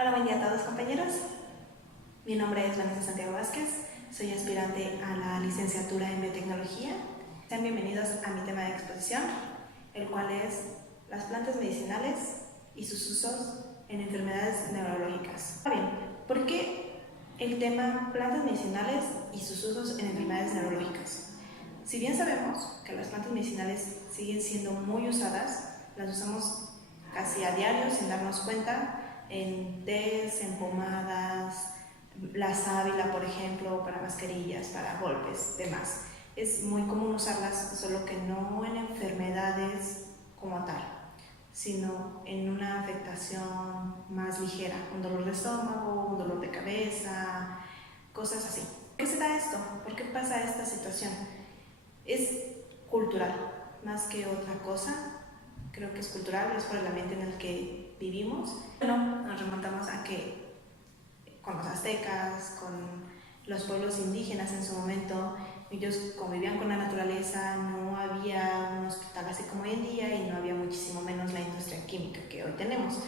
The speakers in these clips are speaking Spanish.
Hola, buen día a todos, compañeros. Mi nombre es Vanessa Santiago Vázquez, soy aspirante a la licenciatura en biotecnología. Sean bienvenidos a mi tema de exposición, el cual es las plantas medicinales y sus usos en enfermedades neurológicas. Bien, ¿por qué el tema plantas medicinales y sus usos en enfermedades neurológicas? Si bien sabemos que las plantas medicinales siguen siendo muy usadas, las usamos casi a diario sin darnos cuenta, en tés, en pomadas, la sábila, por ejemplo, para mascarillas, para golpes, demás. Es muy común usarlas, solo que no en enfermedades como tal, sino en una afectación más ligera, un dolor de estómago, un dolor de cabeza, cosas así. ¿Por qué se da esto? ¿Por qué pasa esta situación? Es cultural, más que otra cosa. Creo que es cultural, es por el ambiente en el que vivimos. Bueno, nos remontamos a que con los aztecas, con los pueblos indígenas en su momento, ellos convivían con la naturaleza, no había un hospital así como hoy en día y no había muchísimo menos la industria química que hoy tenemos.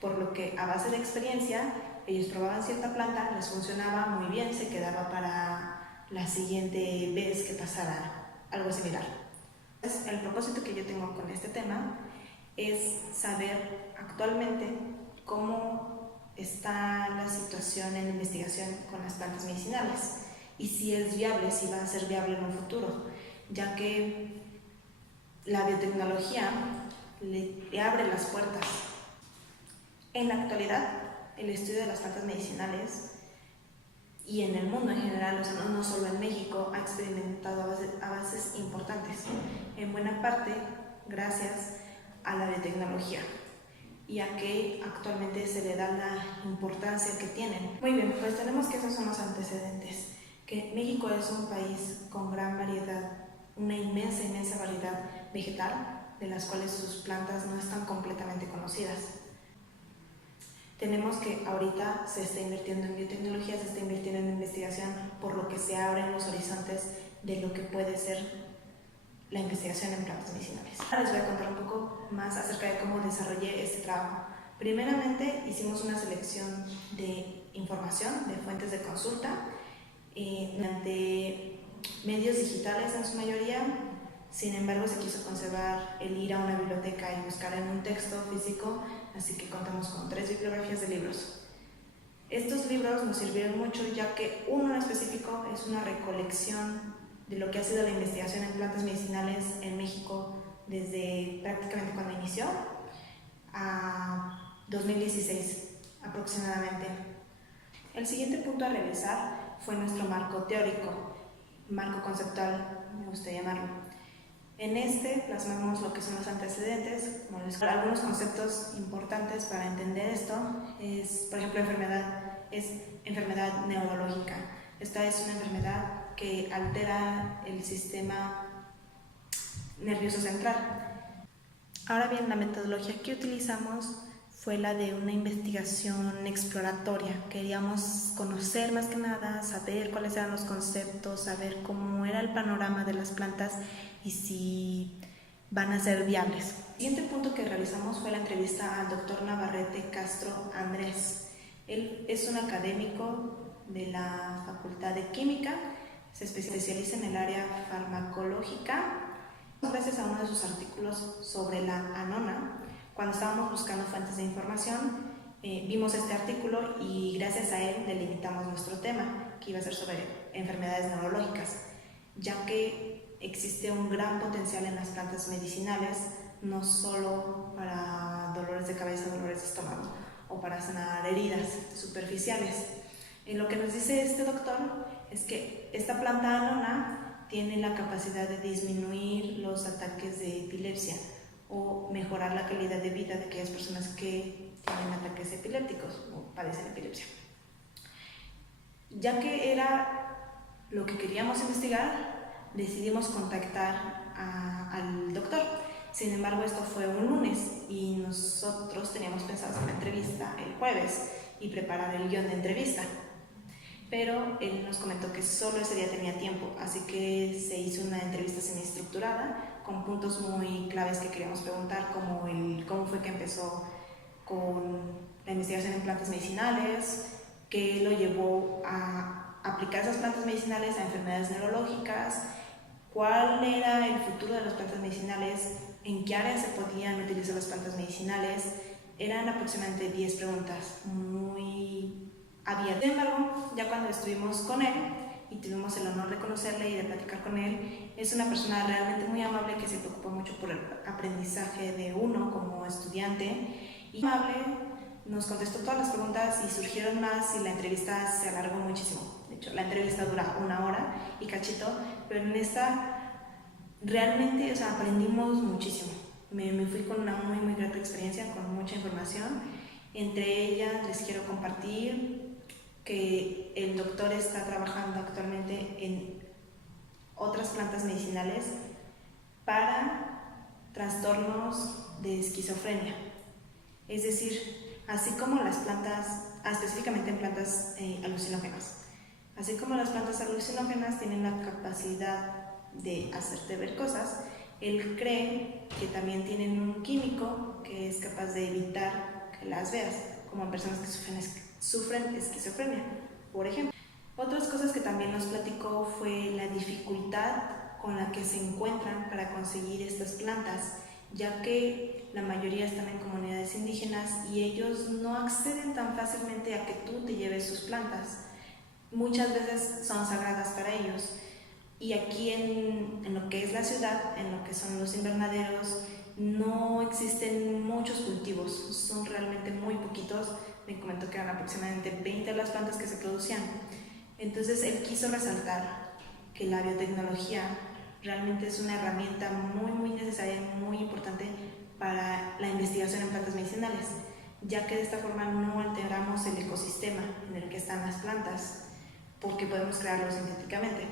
Por lo que a base de experiencia, ellos probaban cierta planta, les funcionaba muy bien, se quedaba para la siguiente vez que pasara algo similar. El propósito que yo tengo con este tema es saber actualmente cómo está la situación en la investigación con las plantas medicinales y si es viable, si va a ser viable en un futuro, ya que la biotecnología le abre las puertas. En la actualidad, el estudio de las plantas medicinales y en el mundo en general, o sea, no solo en México, ha experimentado avances importantes, en buena parte gracias a la biotecnología y a que actualmente se le da la importancia que tienen. Muy bien, pues tenemos que esos son los antecedentes, que México es un país con gran variedad, una inmensa variedad vegetal, de las cuales sus plantas no están completamente conocidas. Tenemos que ahorita se está invirtiendo en biotecnología, se está invirtiendo en investigación, por lo que se abren los horizontes de lo que puede ser la investigación en plantas medicinales. Ahora les voy a contar un poco más acerca de cómo desarrollé este trabajo. Primeramente hicimos una selección de información, de fuentes de consulta, mediante medios digitales en su mayoría. Sin embargo, se quiso conservar el ir a una biblioteca y buscar en un texto físico, así que contamos con 3 bibliografías de libros. Estos libros nos sirvieron mucho, ya que uno en específico es una recolección de lo que ha sido la investigación en plantas medicinales en México desde prácticamente cuando inició a 2016 aproximadamente. El siguiente punto a revisar fue nuestro marco teórico, marco conceptual, me gusta llamarlo. En este plasmamos lo que son los antecedentes, como algunos conceptos importantes para entender esto es, por ejemplo, enfermedad neurológica. Esta es una enfermedad que altera el sistema nervioso central. Ahora bien, la metodología que utilizamos fue la de una investigación exploratoria. Queríamos conocer más que nada, saber cuáles eran los conceptos, saber cómo era el panorama de las plantas y si van a ser viables. El siguiente punto que realizamos fue la entrevista al doctor Navarrete Castro Andrés. Él es un académico de la Facultad de Química, se especializa en el área farmacológica. Gracias a uno de sus artículos sobre la anona, cuando estábamos buscando fuentes de información, vimos este artículo y gracias a él delimitamos nuestro tema, que iba a ser sobre enfermedades neurológicas, ya que existe un gran potencial en las plantas medicinales, no solo para dolores de cabeza, dolores de estómago o para sanar heridas superficiales. Lo que nos dice este doctor es que esta planta anona tiene la capacidad de disminuir los ataques de epilepsia o mejorar la calidad de vida de aquellas personas que tienen ataques epilépticos o padecen epilepsia. Ya que era lo que queríamos investigar, decidimos contactar al doctor. Sin embargo, esto fue un lunes y nosotros teníamos pensado hacer la entrevista el jueves y preparar el guión de entrevista. Pero él nos comentó que solo ese día tenía tiempo, así que se hizo una entrevista semiestructurada con puntos muy claves que queríamos preguntar, como cómo fue que empezó con la investigación en plantas medicinales, qué lo llevó a aplicar esas plantas medicinales a enfermedades neurológicas, cuál era el futuro de las plantas medicinales, en qué áreas se podían utilizar las plantas medicinales. Eran aproximadamente 10 preguntas muy abiertas. Sin embargo, ya cuando estuvimos con él y tuvimos el honor de conocerle y de platicar con él, es una persona realmente muy amable que se preocupa mucho por el aprendizaje de uno como estudiante, y amable, nos contestó todas las preguntas y surgieron más, y la entrevista se alargó muchísimo. De hecho, la entrevista dura 1 hora y cachito, pero en esta realmente, aprendimos muchísimo. Me fui con una muy grata experiencia, con mucha información. Entre ellas les quiero compartir que el doctor está trabajando actualmente en otras plantas medicinales para trastornos de esquizofrenia. Es decir, así como las plantas, específicamente en plantas alucinógenas, así como las plantas alucinógenas tienen la capacidad de hacerte ver cosas, él cree que también tienen un químico que es capaz de evitar que las veas, como en personas que sufren esquizofrenia, por ejemplo. Otras cosas que también nos platicó fue la dificultad con la que se encuentran para conseguir estas plantas, ya que la mayoría están en comunidades indígenas y ellos no acceden tan fácilmente a que tú te lleves sus plantas. Muchas veces son sagradas para ellos. Y aquí en lo que es la ciudad, en lo que son los invernaderos, no existen muchos cultivos, son realmente muy poquitos. Me comentó que eran aproximadamente 20 las plantas que se producían. Entonces él quiso resaltar que la biotecnología realmente es una herramienta muy necesaria y muy importante para la investigación en plantas medicinales, ya que de esta forma no alteramos el ecosistema en el que están las plantas, porque podemos crearlo sintéticamente.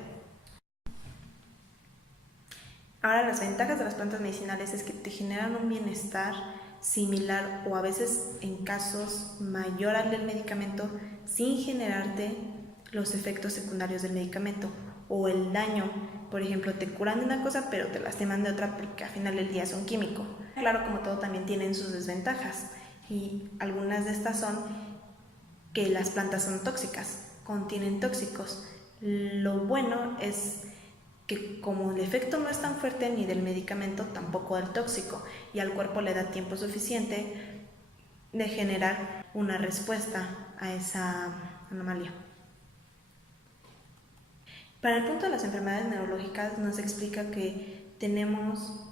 Ahora, las ventajas de las plantas medicinales es que te generan un bienestar similar o a veces en casos mayor al del medicamento sin generarte los efectos secundarios del medicamento o el daño. Por ejemplo, te curan de una cosa pero te lastiman de otra porque al final del día es un químico. Claro, como todo también tienen sus desventajas, y algunas de estas son que las plantas son tóxicas, contienen tóxicos. Lo bueno es que como el efecto no es tan fuerte ni del medicamento, tampoco del tóxico, y al cuerpo le da tiempo suficiente de generar una respuesta a esa anomalía. Para el punto de las enfermedades neurológicas nos explica que tenemos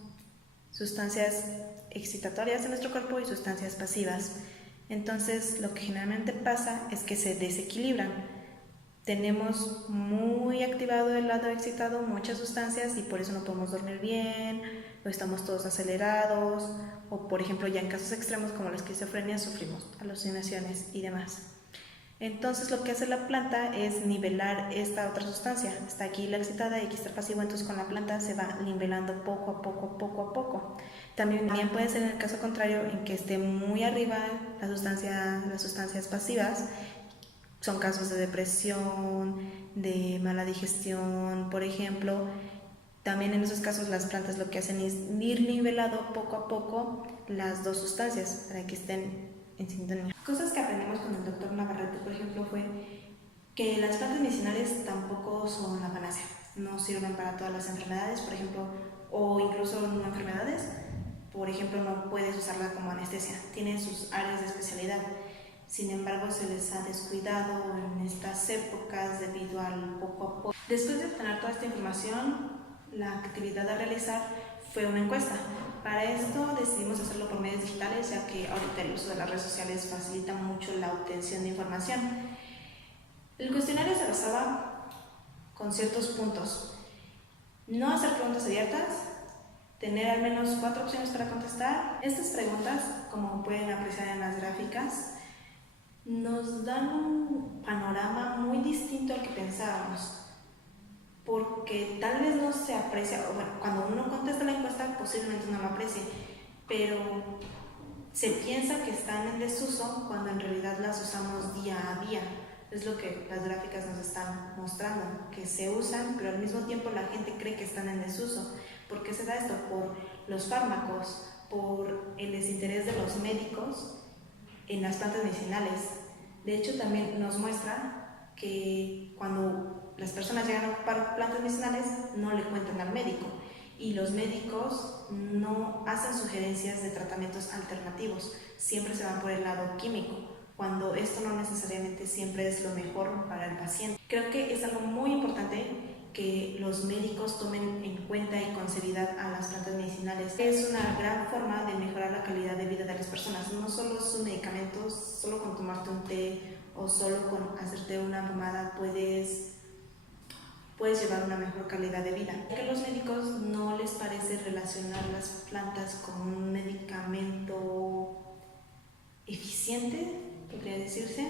sustancias excitatorias en nuestro cuerpo y sustancias pasivas. Entonces lo que generalmente pasa es que se desequilibran. Tenemos muy activado el lado excitado, muchas sustancias, y por eso no podemos dormir bien, o estamos todos acelerados, o por ejemplo ya en casos extremos como la esquizofrenia sufrimos alucinaciones y demás. Entonces lo que hace la planta es nivelar esta otra sustancia. Está aquí la excitada y aquí está el pasivo, entonces con la planta se va nivelando poco a poco. También puede ser en el caso contrario, en que esté muy arriba las sustancias pasivas. Son casos de depresión, de mala digestión, por ejemplo. También en esos casos las plantas lo que hacen es ir nivelando poco a poco las dos sustancias para que estén en sintonía. Cosas que aprendimos con el doctor Navarrete, por ejemplo, fue que las plantas medicinales tampoco son la panacea. No sirven para todas las enfermedades, por ejemplo, o incluso no enfermedades. Por ejemplo, no puedes usarla como anestesia. Tiene sus áreas de especialidad. Sin embargo, se les ha descuidado en estas épocas debido al poco a poco. Después de obtener toda esta información, la actividad a realizar fue una encuesta. Para esto decidimos hacerlo por medios digitales, ya que ahorita el uso de las redes sociales facilita mucho la obtención de información. El cuestionario se basaba con ciertos puntos: no hacer preguntas abiertas, tener al menos 4 opciones para contestar. Estas preguntas, como pueden apreciar en las gráficas, nos dan un panorama muy distinto al que pensábamos, porque tal vez no se aprecia, o bueno, cuando uno contesta la encuesta posiblemente no lo aprecie, pero se piensa que están en desuso cuando en realidad las usamos día a día. Es lo que las gráficas nos están mostrando, que se usan, pero al mismo tiempo la gente cree que están en desuso. ¿Por qué se da esto? Por los fármacos, por el desinterés de los médicos en las plantas medicinales. De hecho, también nos muestra que cuando las personas llegan a ocupar plantas medicinales no le cuentan al médico, y los médicos no hacen sugerencias de tratamientos alternativos, siempre se van por el lado químico, cuando esto no necesariamente siempre es lo mejor para el paciente. Creo que es algo muy importante que los médicos tomen en cuenta y con seriedad a las plantas medicinales. Es una gran forma de mejorar la calidad de vida de las personas. No solo son medicamentos, solo con tomarte un té o solo con hacerte una pomada puedes llevar una mejor calidad de vida. A los médicos no les parece relacionar las plantas con un medicamento eficiente, podría decirse,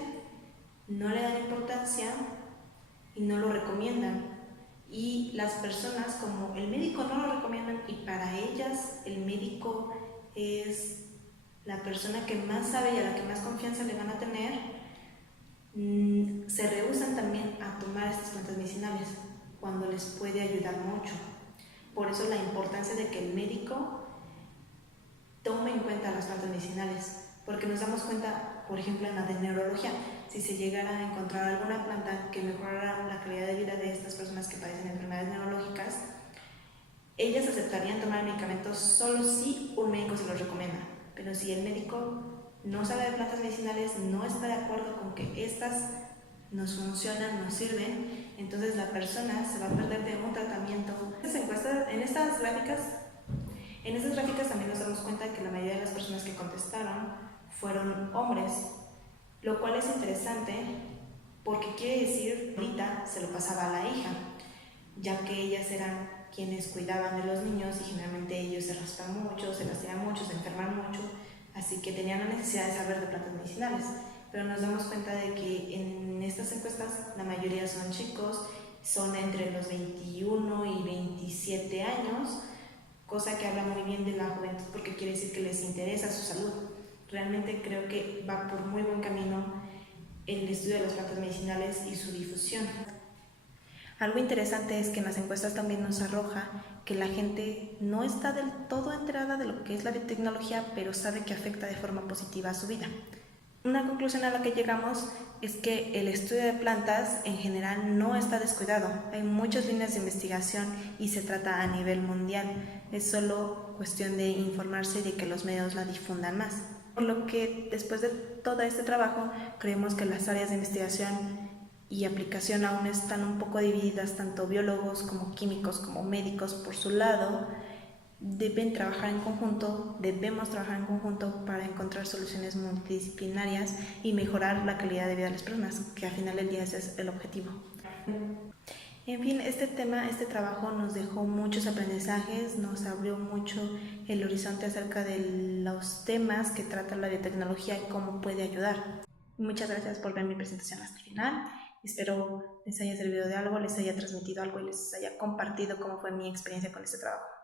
no le dan importancia y no lo recomiendan. Y las personas, como el médico no lo recomiendan y para ellas el médico es la persona que más sabe y a la que más confianza le van a tener, se rehúsan también a tomar estas plantas medicinales cuando les puede ayudar mucho. Por eso la importancia de que el médico tome en cuenta las plantas medicinales, porque nos damos cuenta, por ejemplo, en la de neurología, si se llegara a encontrar alguna planta que mejorara la calidad de vida de estas personas que padecen enfermedades neurológicas, ellas aceptarían tomar medicamentos solo si un médico se los recomienda. Pero si el médico no sabe de plantas medicinales, no está de acuerdo con que estas nos funcionan, nos sirven, entonces la persona se va a perder de un tratamiento. En estas gráficas también nos damos cuenta de que la mayoría de las personas que contestaron fueron hombres, lo cual es interesante porque quiere decir que ahorita se lo pasaba a la hija, ya que ellas eran quienes cuidaban de los niños y generalmente ellos se raspan mucho, se lastiman mucho, se enferman mucho, así que tenían la necesidad de saber de plantas medicinales. Pero nos damos cuenta de que en estas encuestas la mayoría son chicos, son entre los 21 y 27 años, cosa que habla muy bien de la juventud porque quiere decir que les interesa su salud. Realmente creo que va por muy buen camino el estudio de las plantas medicinales y su difusión. Algo interesante es que en las encuestas también nos arroja que la gente no está del todo enterada de lo que es la biotecnología, pero sabe que afecta de forma positiva a su vida. Una conclusión a la que llegamos es que el estudio de plantas en general no está descuidado. Hay muchas líneas de investigación y se trata a nivel mundial. Es solo cuestión de informarse y de que los medios la difundan más. Por lo que después de todo este trabajo, creemos que las áreas de investigación y aplicación aún están un poco divididas, tanto biólogos como químicos como médicos por su lado. Debemos trabajar en conjunto para encontrar soluciones multidisciplinarias y mejorar la calidad de vida de las personas, que al final del día ese es el objetivo. En fin, este trabajo nos dejó muchos aprendizajes, nos abrió mucho el horizonte acerca de los temas que trata la biotecnología y cómo puede ayudar. Muchas gracias por ver mi presentación hasta el final. Espero les haya servido de algo, les haya transmitido algo y les haya compartido cómo fue mi experiencia con este trabajo.